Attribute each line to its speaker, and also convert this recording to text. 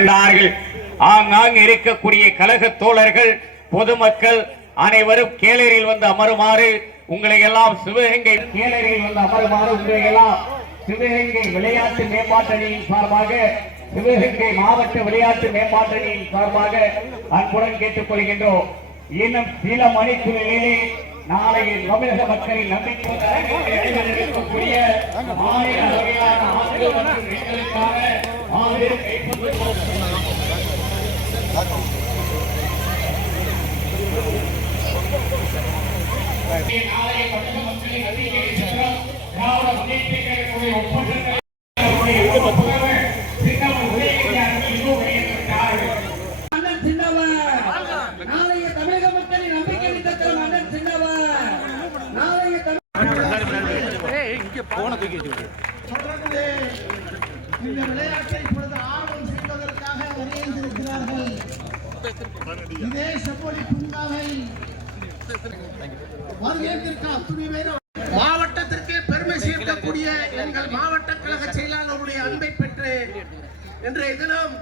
Speaker 1: இருக்கின்றார்கள் ஆங்காங்கு இருக்கக்கூடிய கழக தோழர்கள் பொதுமக்கள் அனைவரும் கேலரியில் வந்து அமருமாறு உங்களை எல்லாம் சிவகங்கை கேலரியில் வந்து அமருமாறு உங்களை எல்லாம் சிவகங்கை விளையாட்டு மேம்பாட்டணியின் சார்பாக சிவகங்கை மாவட்ட விளையாட்டு மேம்பாட்டணியின் சார்பாக அன்புடன் கேட்டுக் கொள்கின்றோம் இன்னும் சில மணிக்குள்ளிலே நாளைய தமிழக மக்களின் நம்பிக்கை இருக்கக்கூடிய மாநில வகையான ஆசிரியர் மற்றும் எங்களுக்கான ஆசிரியர் கைப்பற்ற நாளைய தமிழக திராவிட முன்னேற்ற கழகத்துடைய ஒப்பந்தங்களை
Speaker 2: இந்த விளையாட்டை இப்பொழுது ஆர்வம் செய்வதற்காக இதே அத்துணை பேரும் மாவட்டத்திற்கே பெருமை சேர்க்கக்கூடிய எங்கள் மாவட்ட கழக செயலாளருடைய அன்பை பெற்று இன்றைய தினம்